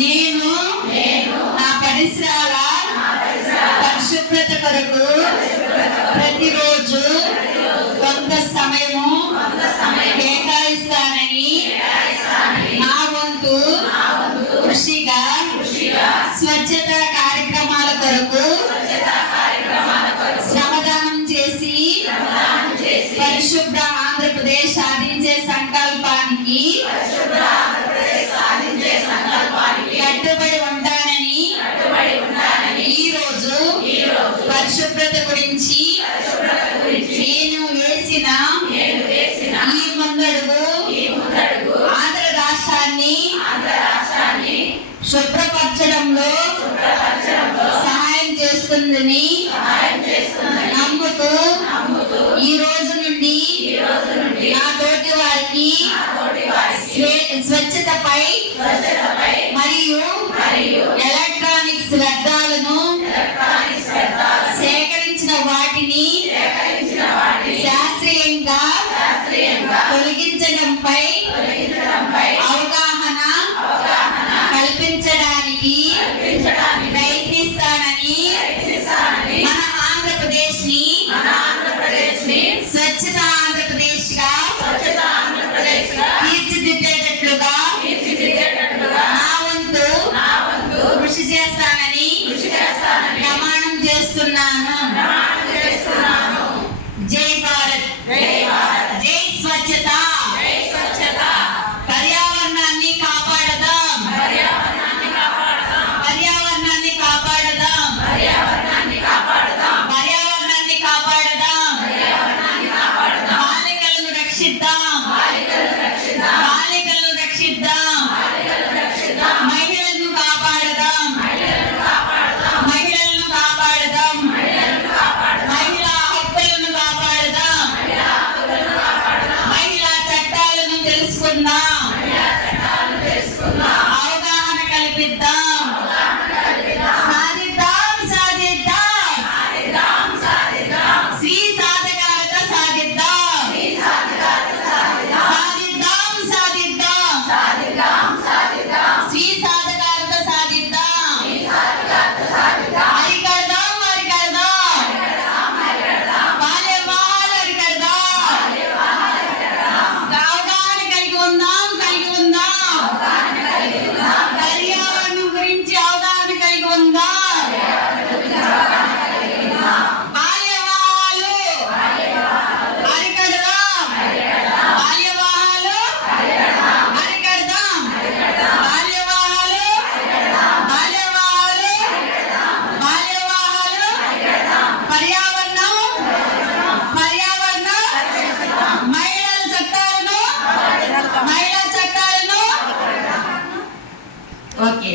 నేను నా పరిసరాల పరిశుభ్రత కొరకు ప్రతిరోజు కొంత సమయము కేటాయిస్తానని నా వంతు కృషిగా స్వచ్ఛత కార్యక్రమాల కొరకు శ్రమదానం చేసి పరిశుభ్ర ఆంధ్రప్రదేశ్ సాధించే సంకల్పానికి కట్టుబడి ఉంటానని ఈ రోజు పరిశుభ్రత గురించి నేను వేసిన ఈ ముందడుగు ఆంధ్ర రాష్ట్రాన్ని శుభ్రపరచడంలో సహాయం చేస్తుందని నమ్ముతూ ఈ రోజు నుండి నా తోటి వారికి స్వచ్ఛతపై మరియు ఎలక్ట్రానిక్స్ వ్యర్థాలను సేకరించిన వాటిని శాస్త్రీయంగా తొలగించడంపై అవగాహన కల్పించడానికి ప్రయత్నిస్తానని మన ఆంధ్రప్రదేశ్ ని స్వచ్ఛత ఆంధ్రప్రదేశ్ గా తీర్చిదిద్దేటట్లుగా నా వంతు కృషి చేస్తానని ప్రమాణం చేస్తున్నాను. జై భారత్, జై స్వచ్ఛత. పర్యావరణాన్ని కాపాడదాం, పర్యావరణాన్ని కాపాడదాం, పర్యావరణాన్ని కాపాడదాం. బాలికలను రక్షిద్దాం, బాలికలను రక్షిద్దాం. మహిళలను కాపాడదాం, మహిళలను కాపాడదాం. మహిళా హక్కులను కాపాడదాం, మహిళా చట్టాలను తెలుసుకుందాం, అవగాహన కల్పిద్దాం. సాధిద్దాం, సాధిద్దాం. శ్రీ సాధకారత సాధిద్దాం, సాధిద్దాం. శ్రీ సాధకారత సాధిద్దాం. అరికడదాం, బాల్య వివాహాలు అరికడదాం. అవగాహన కలిగి ఉందాం. పర్యావరణం గురించి అవగాహన కలిగి ఉందాం. బాల్య వివాహాలు అరికడదాం. బాల్య వివాహాలు అరికడదాం. బాల్య వివాహాలు పర్యావరణం మహిళా చట్టాలను ఓకే.